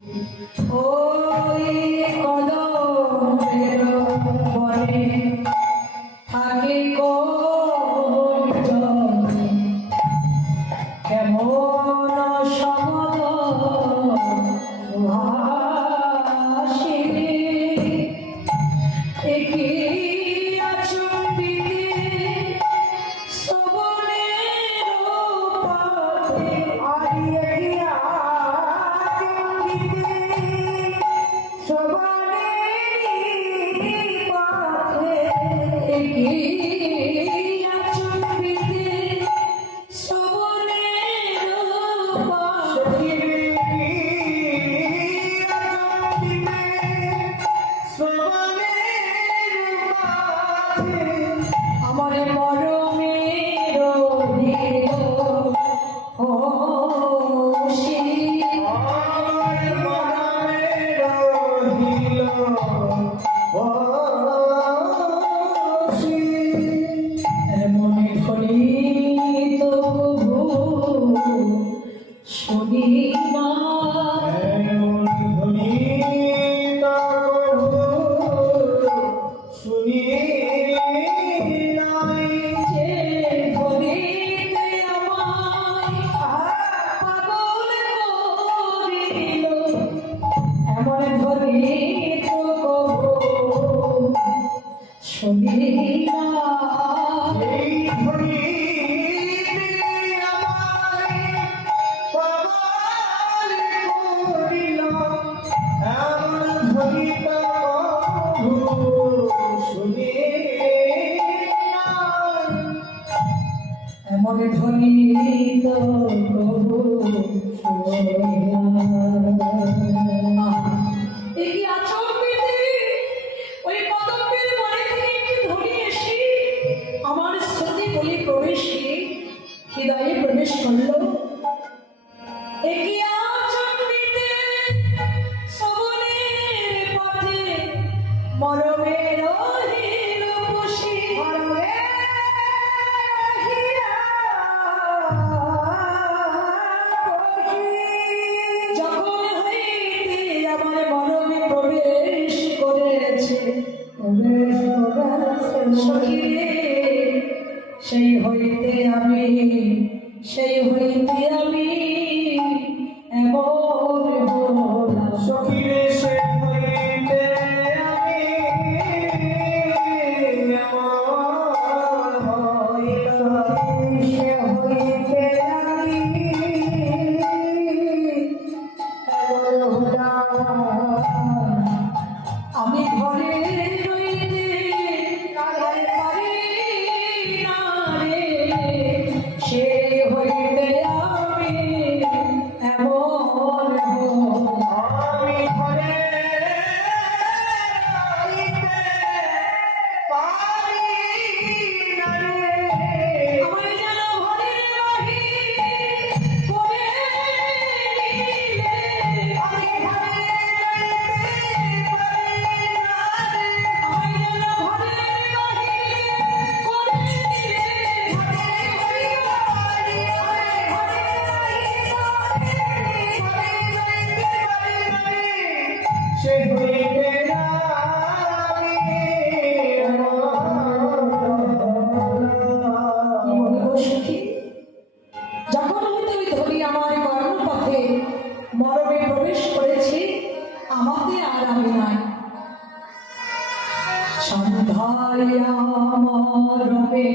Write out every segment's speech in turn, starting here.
ওই কদমের বনে থাকে কোন জনে, কেমন শব্দ সুহাসে, একি আচম্বিতে শ্রবণের পথে, আড়িয়ে গিয়া আচম্বিতে শ্রবণের পথে, একি আচম্বিতে শ্রবণের পথে, আমার মরমের হৃদয় ও এমন ধ্বনিত প্রভু শুনি না, এমন ধ্বনিত প্রভু শুনি নাই, যে ধ্বনিতে আমায় পাগল করিল, এমন ধ্বনিত প্রভু শুনি না, এই ধ্বনিতে আমায় পাগল করিল, এমন ধ্বনিত প্রভু শুনি নাই, এমন ধ্বনিত প্রভু শুনি না। এই আচম্বিতে ওই কদম্বের বনে থেকে একটি ধ্বনি এসে আমার স্মৃতি বলে প্রবেশে হৃদয়ে প্রবেশ করল। এগিয়ে আচম্বিতে শ্রবণের পথে মরমের রহিল বসে, যখন হইতে আমার মরমে প্রবেশ করেছে, সখী রে, সেই হইতে আমি এমন হলাম। সখীরে সে হইতে আমি এমন হইলাম, সে হইতে আমি এমন হলাম। আমি ঘরে রইতে পারি না রে, সে হইতে আমি এমন হলাম। আমি ঘরে রইতে পারি না রে, আমায় যেন ঘরের বাহির করে নিলে, আমি ঘরে রইতে পারি না রে, আমায় যেন ঘরের বাহির করে নিলে, সে হইতে আমি কি বলবো সখী, যখন হইতে ওই ধরি আমার কর্মপথে মরমে প্রবেশ করেছি, আমাকে আর আমি নাই। সন্ধ্যায় মরমে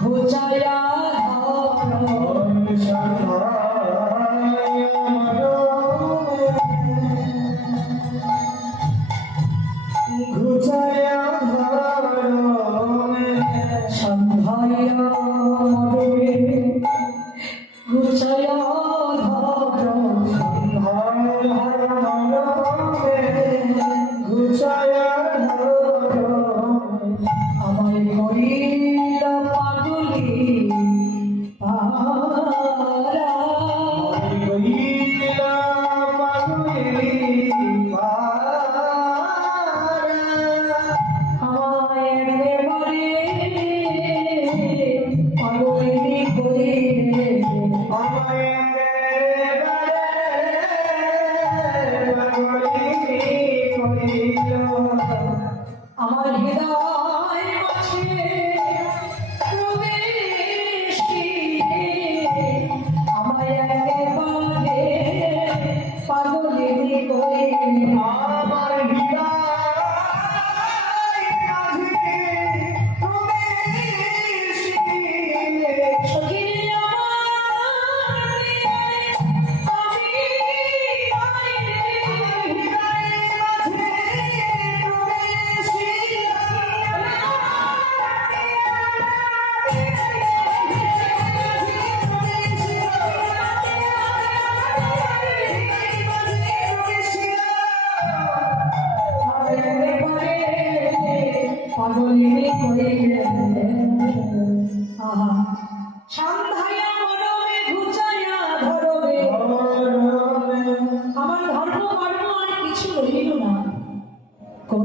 ঘুচায়া ধর, ঘুচায়া ধরণে সন্ধ্যায় মরমে ঘুচায়া ধর, ঘুচায়া আমায় করিল পাগলি পারা, আমায় একেবারে পাগলি করিলে,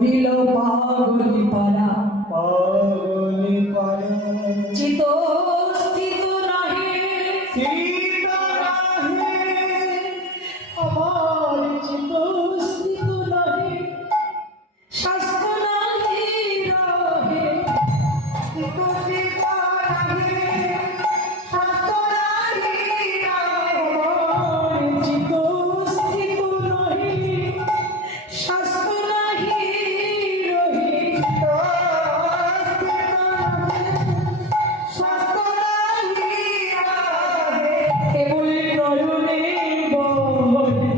উঠিল পাগলি পারা পাগলি পারে চিত স্থিত নাহি সীতা রাহে আমার চিত স্থিত নাহি শাস্ত্র নাহি রহে সীতা সীতা রাহে শাস্ত্র রাহি আমার চিত স্থিত নাহি শাস্ত্র নাহি রহে কেবলি নয়নে বহে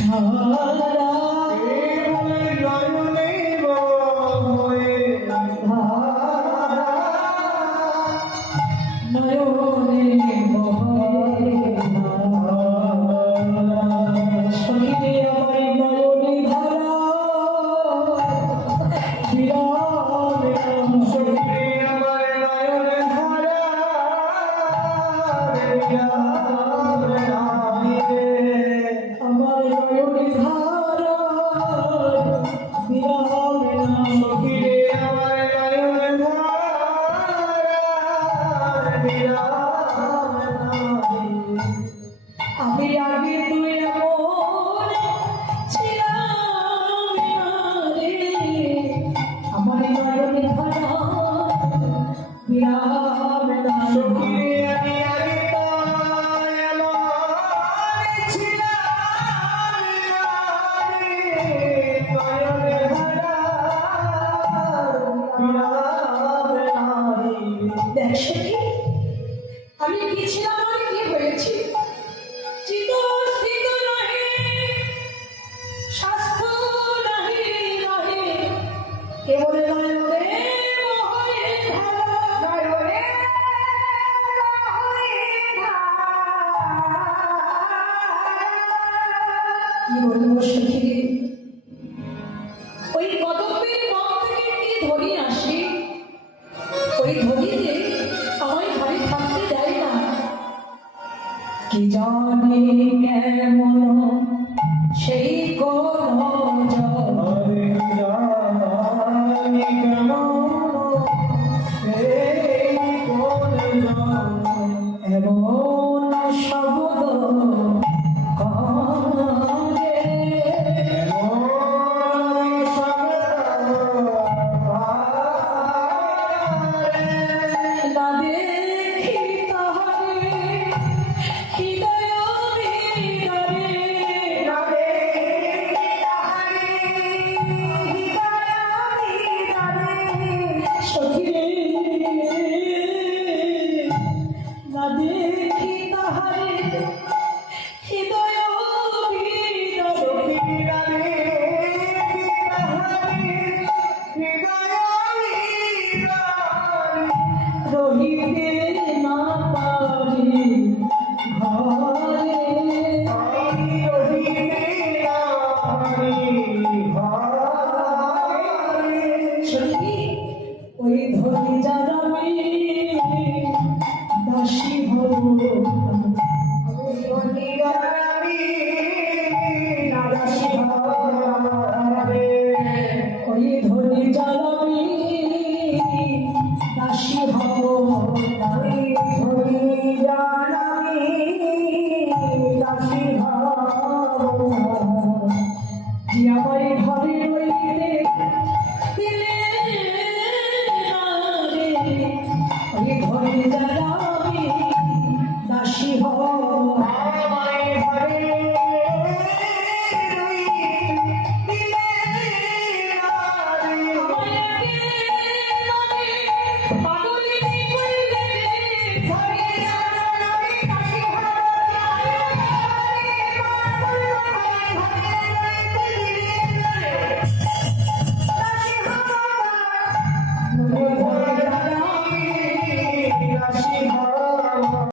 ধারা নয়নে বহে সখিরে আমার নয়নে ধারা বিরাম আমার নয়নে ধারা বিরাম আমি আগে তুই এমন ছিলাম না রে আমার নয়নে ধারা বিরাম দেখ সখী আমি কি ছিলাম আর কি হয়েছি চিত স্থিত নাহি স্বাস্থ্য নাহি রহে কেবল নয়নে বহে ধারা কি বলবো সখী ওই কদম্বের বন থেকে কি ধ্বনি আসে ওই ধ্বনিতে আমায় ঘরে থাকতে দেয় না কি জানে কেমন সেই কোন এমন শব্দ কানে না দেখি তাহারে হৃদয় বিদারে সখী না দেখি তাহারে হৃদয় বিদারে রহিতে না পারি ঘরে সখী ওই ধরি যার আমি দাসী হব